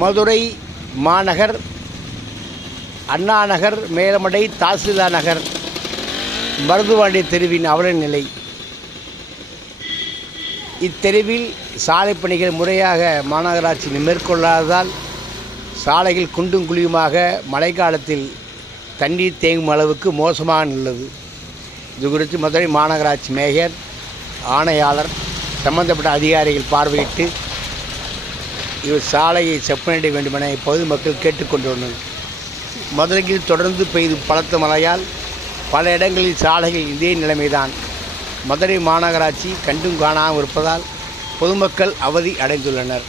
மதுரை மாநகர் அண்ணா நகர், மேலமடை, தாசில்தார் நகர், மருதுவாண்டி தெருவின் அவல நிலை. இத்தெருவில் சாலை பணிகள் முறையாக மாநகராட்சி மேற்கொள்ளாததால் சாலைகள் குண்டும் குழியுமாக மழைக்காலத்தில் தண்ணீர் தேங்கும் அளவுக்கு மோசமாக உள்ளது. இது குறித்து மதுரை மாநகராட்சி மேயர், ஆணையாளர், சம்பந்தப்பட்ட அதிகாரிகள் பார்வையிட்டு இவர் சாலையை செப்பனிட வேண்டுமென பொதுமக்கள் கேட்டுக்கொண்டுள்ளனர். மதுரையில் தொடர்ந்து பெய்து பலத்த மழையால் பல இடங்களில் சாலைகள் இதே நிலைமைதான். மதுரை மாநகராட்சி கண்டும் காணாமல் இருப்பதால் பொதுமக்கள் அவதி அடைந்துள்ளனர்.